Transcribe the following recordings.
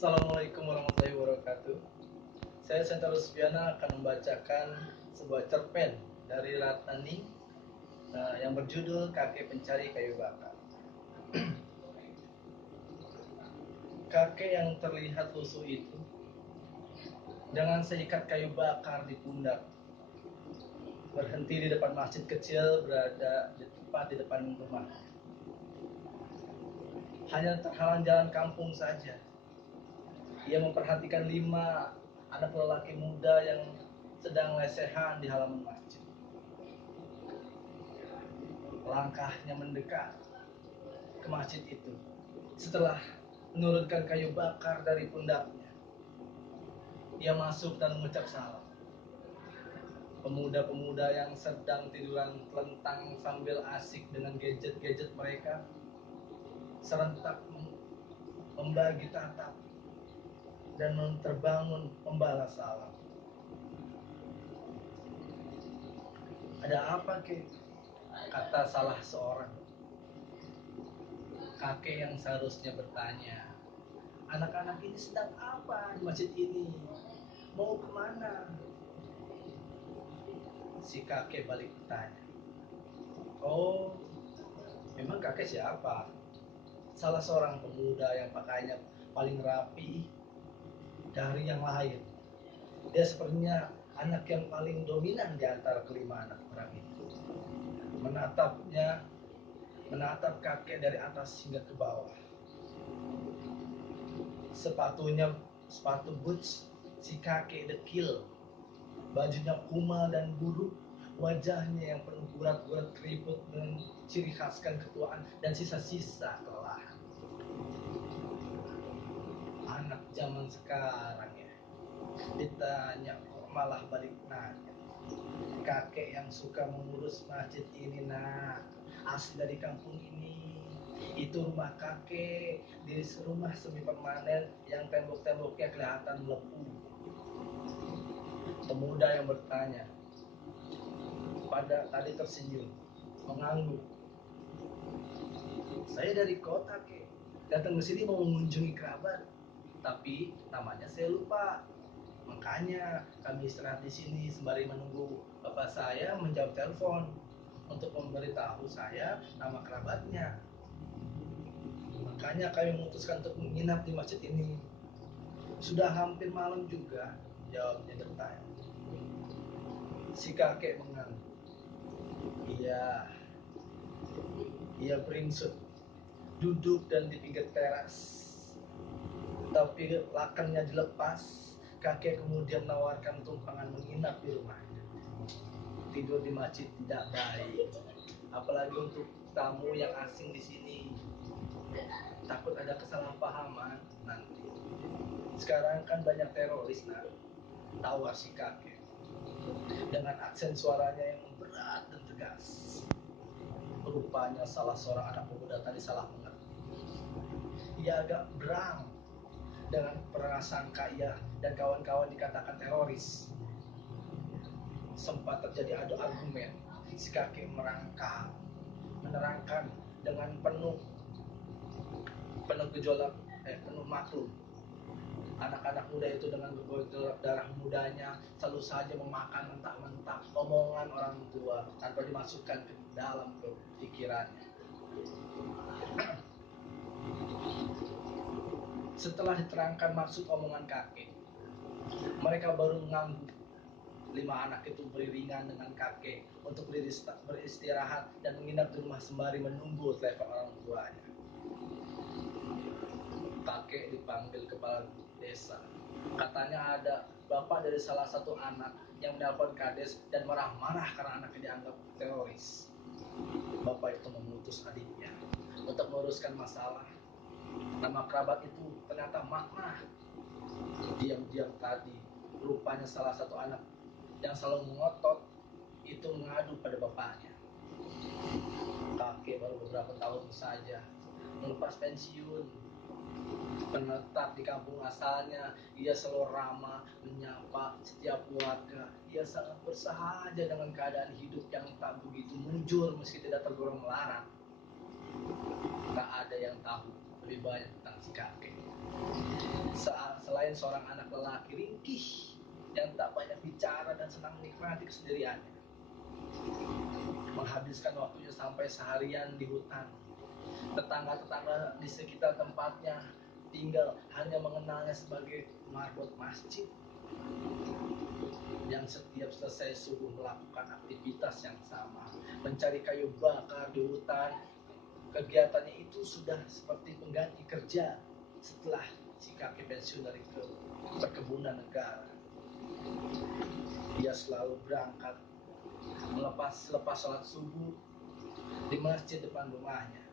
Assalamualaikum warahmatullahi wabarakatuh. Saya Sentaro Subiana akan membacakan sebuah cerpen dari Ratnani yang berjudul Kakek Pencari Kayu Bakar. Kakek yang terlihat lusuh itu dengan seikat kayu bakar di pundak berhenti di depan masjid kecil berada tepat di depan rumah. Hanya terhalang jalan kampung saja. Ia memperhatikan 5 anak lelaki muda yang sedang lesehan di halaman masjid. Langkahnya mendekat ke masjid itu. Setelah menurunkan kayu bakar dari pundaknya, ia masuk dan mengucap salam. Pemuda-pemuda yang sedang tiduran telentang sambil asik dengan gadget-gadget mereka serentak membagi tatap dan terbangun membalas salam. "Ada apa, Kek?" kata salah seorang. Kakek yang seharusnya bertanya, "Anak-anak ini sedang apa di masjid ini? Mau kemana?" Si kakek balik bertanya, "Oh, memang kakek siapa?" Salah seorang pemuda yang pakaiannya paling rapi dari yang lain. Dia sepertinya anak yang paling dominan di antara kelima anak orang itu. Menatap kakek dari atas hingga ke bawah. Sepatu boots si kakek dekil, bajunya kumal dan buruk, wajahnya yang penuh gurat-gurat keriput menciri khaskan ketuaan dan sisa-sisa kelelahan. Anak zaman sekarang ya, ditanya kok malah balik nanya. Kakek yang suka mengurus masjid ini, nak, asli dari kampung ini. Itu rumah kakek, di rumah semi permanen yang tembok-temboknya kelihatan melepuh. Pemuda yang bertanya pada tadi tersenyum, mengangguk. "Saya dari kota, Kek. Datang ke sini mau mengunjungi kerabat, tapi namanya saya lupa. Makanya kami istirahat di sini sembari menunggu bapak saya menjawab telepon untuk memberitahu saya nama kerabatnya. Makanya kami memutuskan untuk menginap di masjid ini. Sudah hampir malam juga," jawabnya bertanya. Si kakek mengangguk. Ia beringsut duduk dan di pinggir teras. Tapi lakannya dilepas, kakek kemudian menawarkan tumpangan menginap di rumahnya. Tidur di masjid tidak baik, apalagi untuk tamu yang asing di sini. Takut ada kesalahpahaman nanti. Sekarang kan banyak teroris, nak, tawar si kakek dengan aksen suaranya yang berat dan tegas. Rupanya salah seorang anak pemuda tadi salah mengerti. Ia agak berang dengan prasangka ia dan kawan-kawan dikatakan teroris. Sempat terjadi adu argumen. Si kakek menerangkan dengan penuh gejolak, penuh maklum. Anak-anak muda itu dengan gejolak darah mudanya selalu saja memakan mentah-mentah omongan orang tua tanpa dimasukkan ke dalam pikirannya. Setelah diterangkan maksud omongan kakek, mereka baru mengangguk. 5 anak itu beriringan dengan kakek untuk beristirahat dan menginap di rumah sembari menunggu telepon orang tuanya. Kakek dipanggil kepala desa. Katanya ada bapak dari salah satu anak yang menelpon kades dan marah-marah karena anaknya dianggap teroris. Bapak itu mengutus adiknya untuk meluruskan masalah. Nama kerabat itu ternyata Makmah. Diam-diam tadi, rupanya salah satu anak yang selalu mengotot itu mengadu pada bapaknya. Kakek baru beberapa tahun saja melepas pensiun. Menetap di kampung asalnya, ia selalu ramah, menyapa setiap warga. Ia sangat bersahaja dengan keadaan hidup yang tak begitu mujur meski tidak tergolong melarat. Tak ada yang tahu lebih banyak tentang si kakek. Selain seorang anak lelaki ringkih yang tak banyak bicara dan senang menikmati kesendiriannya, menghabiskan waktunya sampai seharian di hutan. Tetangga-tetangga di sekitar tempatnya tinggal hanya mengenalnya sebagai marbot masjid yang setiap selesai subuh melakukan aktivitas yang sama, mencari kayu bakar di hutan. Kegiatannya itu sudah seperti pengganti kerja setelah si kakek pensiun dari perkebunan negara. Dia selalu berangkat selepas sholat subuh di masjid depan rumahnya.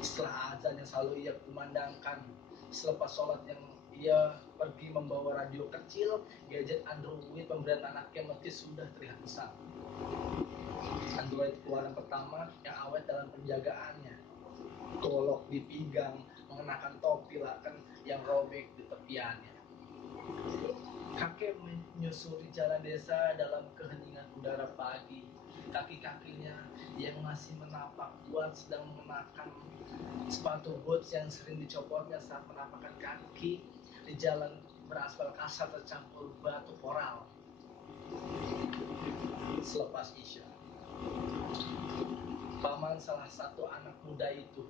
Setelah azan yang selalu ia kumandangkan, selepas sholat yang ia pergi membawa radio kecil, gadget Android pemberian anaknya meski sudah terlihat besar. Android keluaran pertama yang awet dalam penjagaannya, golok di pinggang, mengenakan topi lakan yang robek di tepiannya. Kakek menyusuri jalan desa dalam keheningan udara pagi. Kaki-kakinya yang masih menapak kuat sedang mengenakan sepatu boots yang sering dicopotnya saat menapakkan kaki di jalan beraspal kasar tercampur batu koral. Selepas Isya, paman salah satu anak muda itu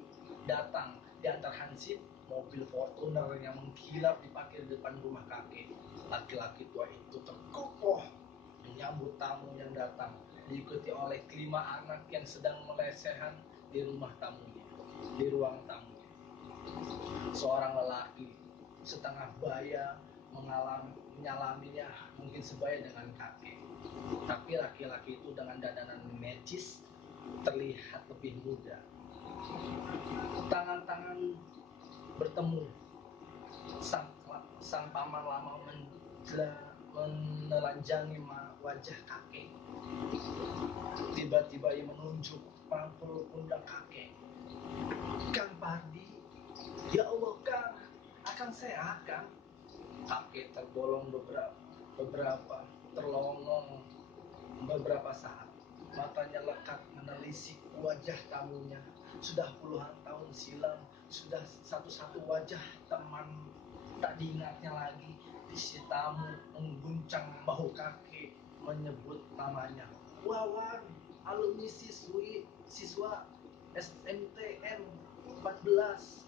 datang diantar hansip mobil Fortuner yang mengkilap diparkir di depan rumah kakek. Laki-laki tua itu terkokoh menyambut tamu yang datang, diikuti oleh 5 anak yang sedang melesehan di rumah tamunya, di ruang tamunya. Seorang lelaki setengah baya menyalaminya, mungkin sebaya dengan kakek. Tapi laki-laki itu dengan dandanan necis terlihat lebih muda. Tangan-tangan bertemu, sang paman lama menelanjangi wajah kakek. Tiba-tiba ia menunjuk pangkul pundak kakek. Kang Pardi, ya Allah Kang, akan saya akan. Kakek terlongong beberapa saat. Matanya lekat menelisik wajah tamunya. Sudah puluhan tahun silam, sudah satu-satu wajah teman tak diingatnya lagi. Si tamu mengguncang bahu kakek, menyebut namanya. Wawan, alumni siswa SMTN 14.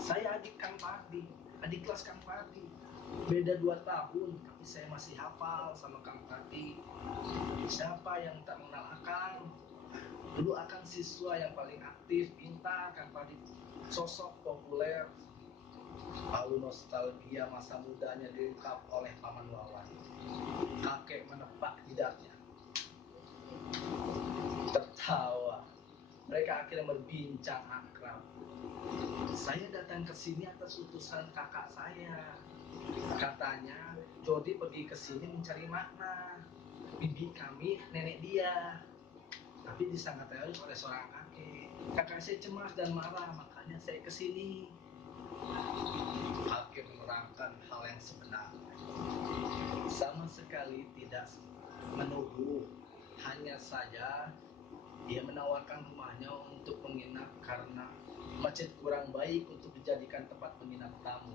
Saya adik Kang Pardi, adik kelas Kang Pardi. Beda 2 tahun, tapi saya masih hafal sama Kang Pardi. Siapa yang tak mengenal Akang? Dulu Akang siswa yang paling aktif, pintar, Kang Pardi sosok populer. Lalu nostalgia masa mudanya diungkap oleh Paman Wawan. Kakek menepak jidatnya, tertawa. Mereka akhirnya berbincang akrab. Saya datang ke sini atas utusan kakak saya. Katanya Jody pergi ke sini mencari makna. Bibi kami nenek dia. Tapi disangka terus oleh seorang kakek. Kakak saya cemas dan marah, makanya saya ke sini. Kakek menerangkan hal yang sebenarnya. Sama sekali tidak menuduh, hanya saja dia menawarkan rumahnya untuk menginap karena masjid kurang baik untuk dijadikan tempat menginap tamu.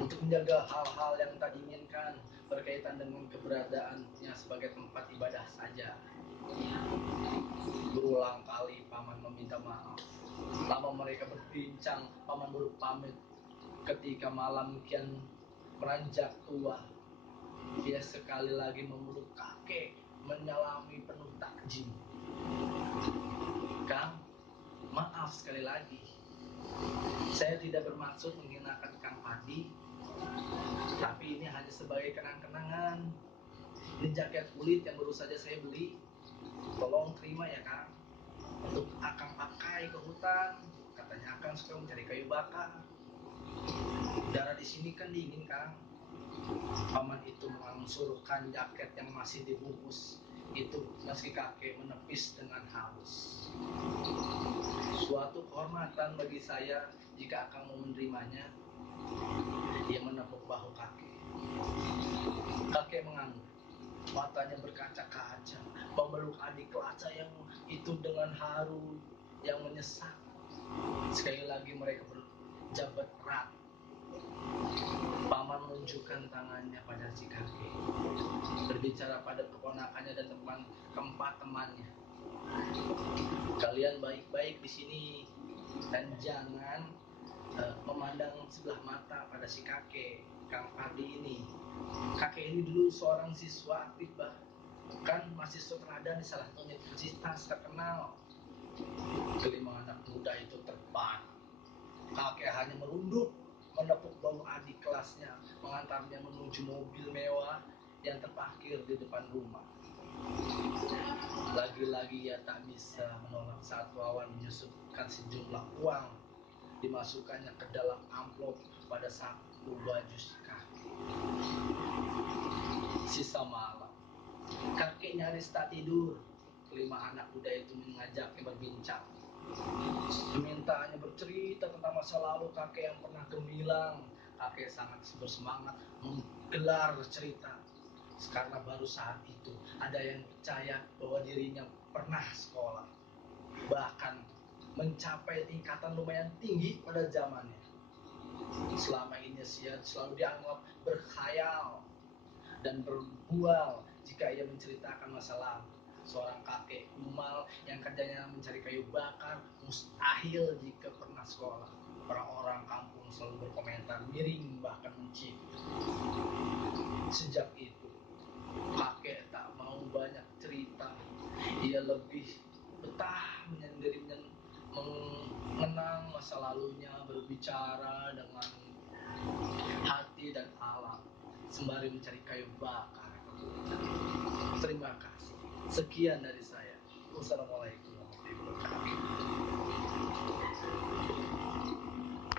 Untuk menjaga hal-hal yang tak diinginkan berkaitan dengan keberadaannya sebagai tempat ibadah saja. Berulang kali Paman meminta maaf. Lama mereka berbincang, Paman baru pamit ketika malam kian meranjak tua. Dia sekali lagi memeluk kakek, menyalami penuh takjim. Kang, maaf sekali lagi. Saya tidak bermaksud menghinakan Kang Pardi, tapi ini hanya sebagai kenang-kenangan. Ini jaket kulit yang baru saja saya beli. Tolong terima ya Kang. Untuk Akang pakai ke hutan. Katanya Akang suka mencari kayu bakar. Udara di sini kan dingin Kang. Paman itu mengangsurkan jaket yang masih dibungkus itu meski kakek menepis dengan halus. Suatu kehormatan bagi saya jika Akang mau menerimanya. Dia menepuk bahu kakek. Kakek mengangguk. Matanya berkaca-kaca, memeluk adik kelasnya yang itu dengan haru yang menyesak. Sekali lagi mereka berjabat erat. Paman menunjukkan tangannya pada si kakek, berbicara pada keponakannya dan keempat temannya. Kalian baik-baik di sini dan jangan memandang sebelah mata pada si kakek, Kang Padi ini. Kakek ini dulu seorang siswa aktif, bahkan mahasiswa teladan di salah satu universitas terkenal. Kelima anak muda itu terbang. Kakek hanya merunduk, menepuk bahu adik kelasnya, mengantarnya menuju mobil mewah yang terparkir di depan rumah. Lagi-lagi ia tak bisa menolak saat Wawan menyusupkan sejumlah uang, dimasukkannya ke dalam amplop pada saku baju si kakek. Sisa malam, kakek nyaris tak tidur. Kelima anak muda itu mengajaknya berbincang, memintanya bercerita tentang masa lalu kakek yang pernah gemilang. Kakek sangat bersemangat menggelar cerita, karena baru saat itu ada yang percaya bahwa dirinya pernah sekolah, bahkan mencapai tingkatan lumayan tinggi pada zamannya. Selama ini ia selalu dianggap berkhayal dan berbual jika ia menceritakan masa lalu. Seorang kakek kumal yang kerjanya mencari kayu bakar mustahil jika pernah sekolah. Orang-orang kampung selalu berkomentar miring bahkan benci. Sejak itu kakek tak mau banyak cerita. Ia lebih betah menyendiri, mengenang masa lalunya, berbicara dengan hati dan alam sembari mencari kayu bakar. Terima kasih. Sekian dari saya. Wassalamualaikum warahmatullahi wabarakatuh.